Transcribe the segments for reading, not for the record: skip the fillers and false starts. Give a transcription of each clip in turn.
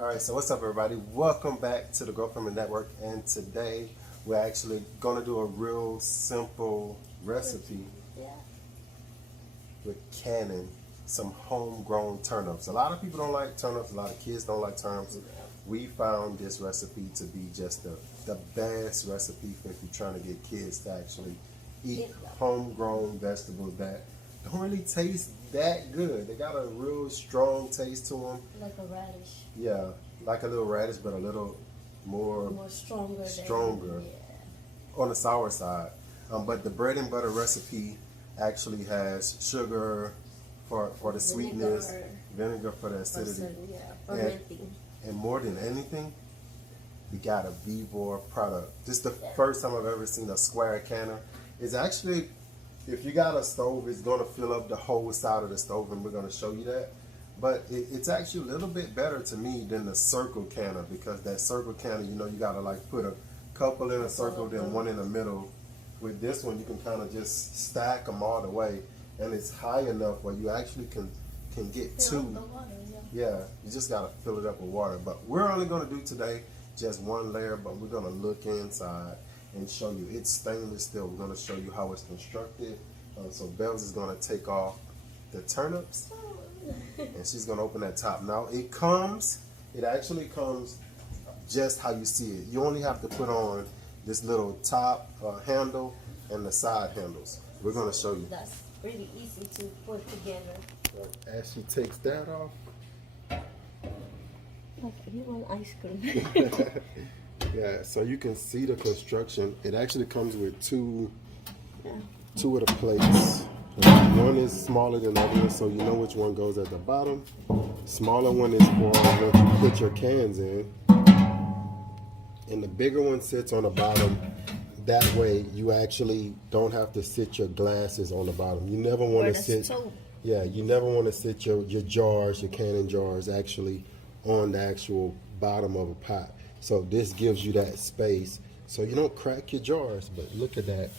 All right, so what's up, everybody? Welcome back to the Growth Farming Network, and today we're actually gonna do a real simple recipe with canning some homegrown turnips. A lot of people don't like turnips. A lot of kids don't like turnips. We found this recipe to be just the best recipe if you're trying to get kids to actually eat homegrown vegetables that don't really taste that good. They got a real strong taste to them. Like a radish. Yeah, like a little radish, but a little more stronger. On the sour side. But the bread and butter recipe actually has sugar for the sweetness, vinegar for the acidity, and more than anything, we got a Vevor product. This is the first time I've ever seen a square canner. It's actually, if you got a stove, it's going to fill up the whole side of the stove, and we're going to show you that. But it's actually a little bit better to me than the circle canner, because that circle canner, you know, you got to like put a couple in a circle, then one in the middle. With this one, you can kind of just stack them all the way, and it's high enough where you actually can get two. Yeah, you just got to fill it up with water. But we're only going to do today just one layer, but we're going to look inside and show you. It's stainless steel. We're going to show you how it's constructed. So Bells is going to take off the turnips, and she's going to open that top. Now it actually comes just how you see it. You only have to put on this little top handle and the side handles. We're going to show you. That's pretty easy to put together. As she takes that off. Like you want ice cream. Yeah, so you can see the construction. It actually comes with two of the plates. One is smaller than the other, so you know which one goes at the bottom. Smaller one is for when you put your cans in, and the bigger one sits on the bottom. That way, you actually don't have to sit your glasses on the bottom. You never want to sit. Yeah, you never want to sit your jars, your canning jars, actually on the actual bottom of a pot. So this gives you that space, so you don't crack your jars. But look at that.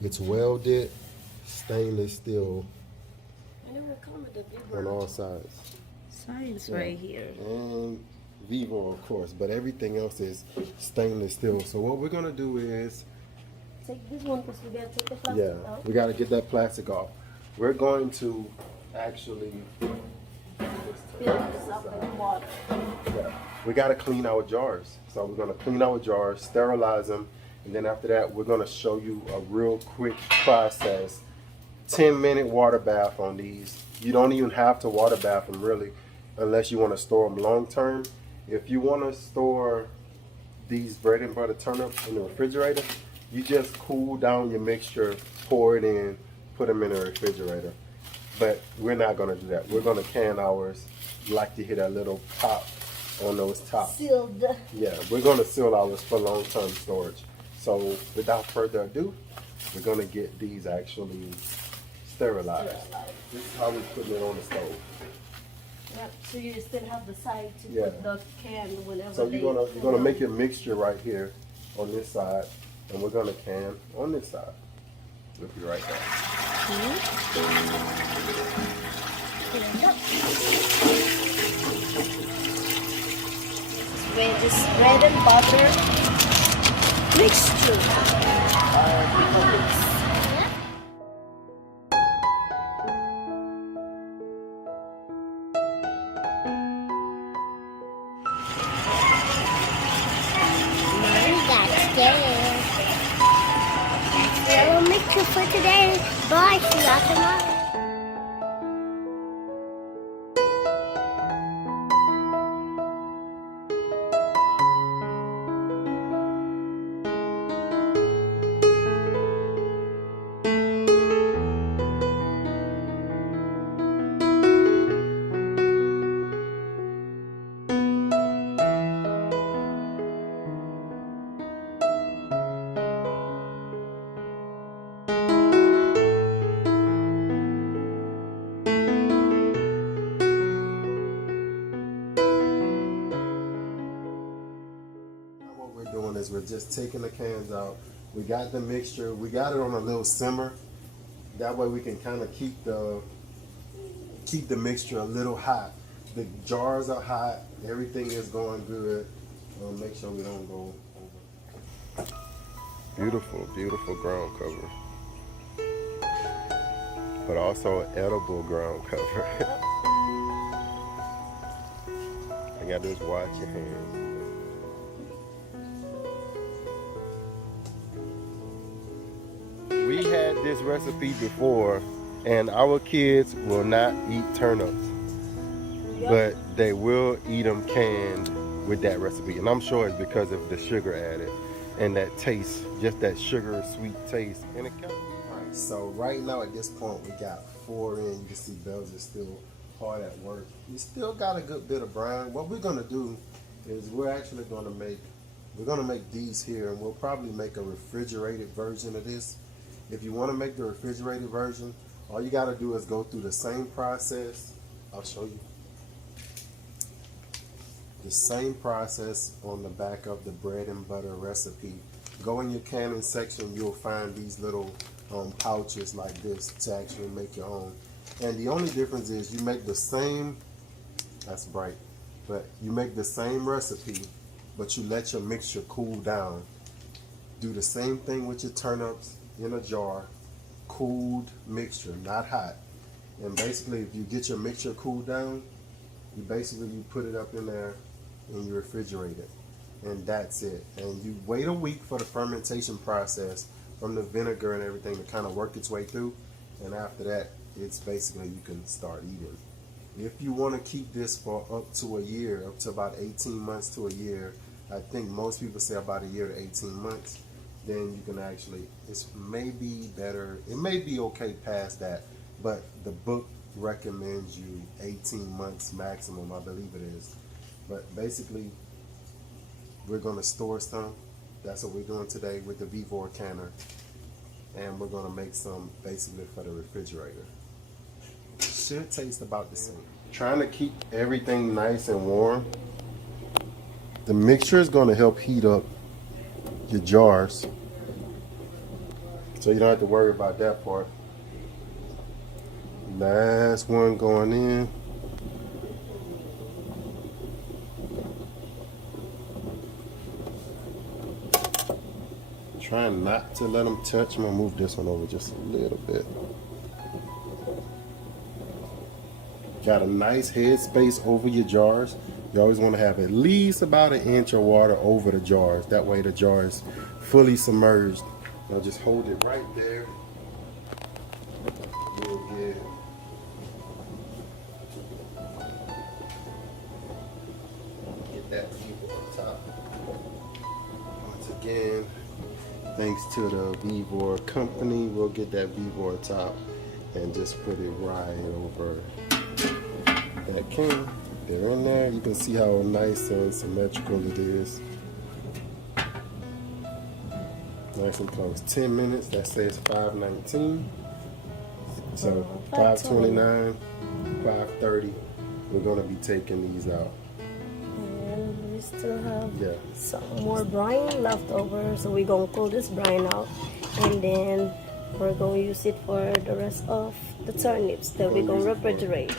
It's welded stainless steel on all sides. Science right here. And Vevor, of course, but everything else is stainless steel. So what we're gonna do is take this one, because we gotta take the plastic out. We gotta get that plastic off. We're going to actually fill this up with water. Yeah. We gotta clean our jars. So we're gonna clean our jars, sterilize them, and then after that, we're gonna show you a real quick process. 10-minute water bath on these. You don't even have to water bath them really, unless you want to store them long term. If you want to store these bread and butter turnips in the refrigerator, you just cool down your mixture, pour it in, put them in the refrigerator. But we're not going to do that. We're going to can ours. You like to hear that little pop on those tops. Sealed. Yeah, we're going to seal ours for long-term storage. So without further ado, we're going to get these actually sterilized. This is how we're putting it on the stove. Yep. So you still have the side to put the can whenever. So you're gonna make your mixture right here on this side, and we're gonna can on this side. We'll be right back. With this bread and butter mixture. That's the little mixture for today. Bye, see you tomorrow. Is we're just taking the cans out. We got the mixture. We got it on a little simmer. That way we can kind of keep the mixture a little hot. the jars are hot. Everything is going good. Make sure we don't go over. Beautiful, beautiful ground cover. But also edible ground cover. I gotta just watch your hands. We had this recipe before, and our kids will not eat turnips, but they will eat them canned with that recipe. And I'm sure it's because of the sugar added and that taste, just that sugar sweet taste. And it comes. Alright, so right now at this point we got 4 in. You can see Bells is still hard at work. We still got a good bit of brine. What we're gonna do is we're actually gonna make these here, and we'll probably make a refrigerated version of this. If you want to make the refrigerated version, all you got to do is go through the same process. I'll show you. The same process on the back of the bread and butter recipe. Go in your canning section, you'll find these little pouches like this to actually make your own. And the only difference is you make the same, that's bright, but you make the same recipe, but you let your mixture cool down. Do the same thing with your turnips in a jar, cooled mixture, not hot. And basically, if you get your mixture cooled down, you put it up in there and you refrigerate it, and that's it. And you wait a week for the fermentation process from the vinegar and everything to kind of work its way through. And after that, it's basically you can start eating. If you want to keep this for up to a year, up to about 18 months to a year, I think most people say about a year to 18 months, then you can actually, it may be better, it may be okay past that, but the book recommends you 18 months maximum, I believe it is. But basically, we're going to store some. That's what we're doing today with the Vevor canner. And we're going to make some basically for the refrigerator. Should taste about the same. Trying to keep everything nice and warm. The mixture is going to help heat up your jars, so you don't have to worry about that part. Last one going in. Trying not to let them touch. I'm gonna move this one over just a little bit. Got a nice head space over your jars. You always want to have at least about 1 inch of water over the jars. That way the jar is fully submerged. Now just hold it right there. You'll get that Vevor on top. Once again, thanks to the Vevor company, we'll get that Vevor top and just put it right over that can. They're in there. You can see how nice and symmetrical it is. Nice and close. 10 minutes. That says 5:19. So 5:29, 5:30. We're gonna be taking these out. And we still have Yeah. some more brine left over, so we're gonna pull this brine out, and then we're gonna use it for the rest of the turnips that we're gonna refrigerate.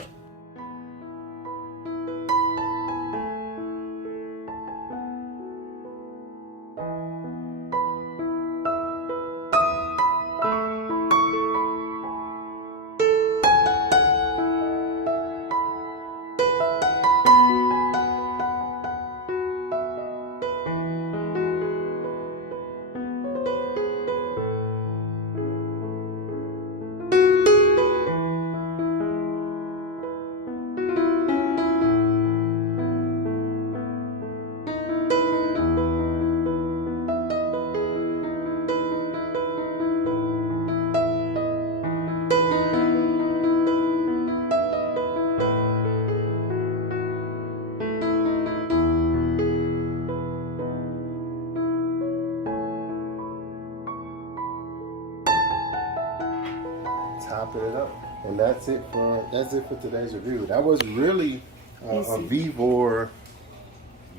Topping it up, and that's it for today's review. That was really a Vevor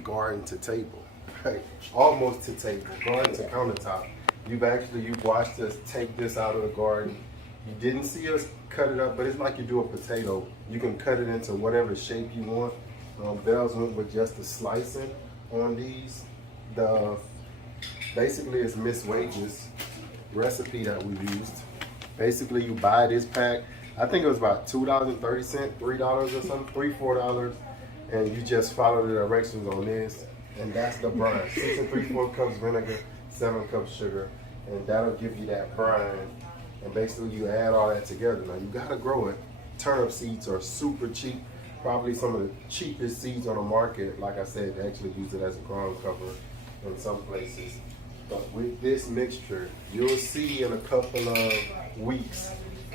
garden to table, right? Almost to table, garden to countertop. You've watched us take this out of the garden. You didn't see us cut it up, but it's like you do a potato. You can cut it into whatever shape you want. Bells went with just the slicing on these. Basically it's Miss Wages recipe that we used. Basically you buy this pack. I think it was about $2.30, $3 or something, $3-4, and you just follow the directions on this, and that's the brine. 6 3/4 cups vinegar, 7 cups sugar, and that'll give you that brine. And basically you add all that together. Now you gotta grow it. Turnip seeds are super cheap, probably some of the cheapest seeds on the market. Like I said, they actually use it as a ground cover in some places. But with this mixture, you'll see in a couple of weeks,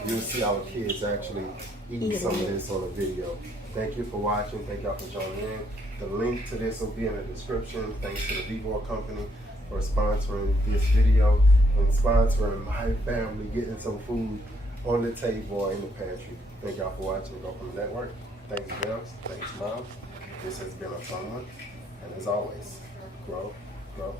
you'll see our kids actually eat some of this on a video. Thank you for watching. Thank y'all for joining in. The link to this will be in the description. Thanks to the Vevor company for sponsoring this video and sponsoring my family getting some food on the table or in the pantry. Thank y'all for watching Go From the Network. Thanks, Bells. Thanks, Mom. This has been a fun one. And as always, grow, grow.